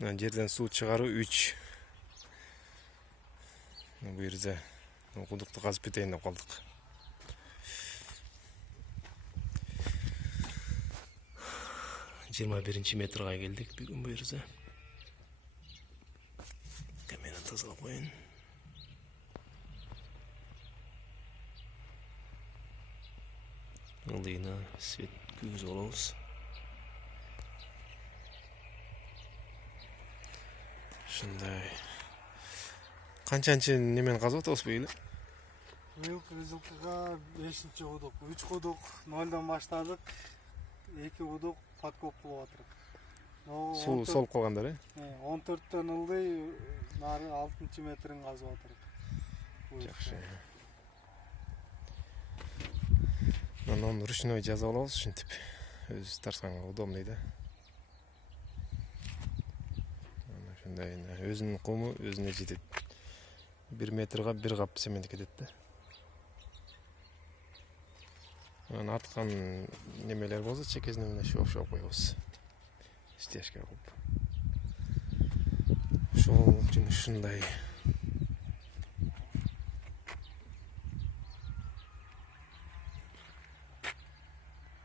жерден суу чыгаруу 3. Bu yerде кудукту казып кетейин деп калдык. Жыйырма биринчи метрге келдик бүгүн бу жерде. Камераны тазалап коеюн. Ылдыйына свет күйгүзүп алабыз. Ушундай. Канчанчы немен казып атабыз бу эле? Быйылкы жылкыга 5-чи кудук, 3 кудук 0-дан баштадык. 2 кудук подкоп кылып атырык. Суу солуп калгандар, 14төн ылдый, нары 6-чы метрин казып атырык. Жакшы. Анан ручной жазып алабыз ушинтип. Өзүбүз тартканга удобный да. Ушундай өзүнүн куму өзүнө жетет. 1 метрге 1 кап цемент кетет да. Анан арткан немелер болсо чекесине менен шоп коебуз. Стяжка кылып. Ошол үчүн ушундай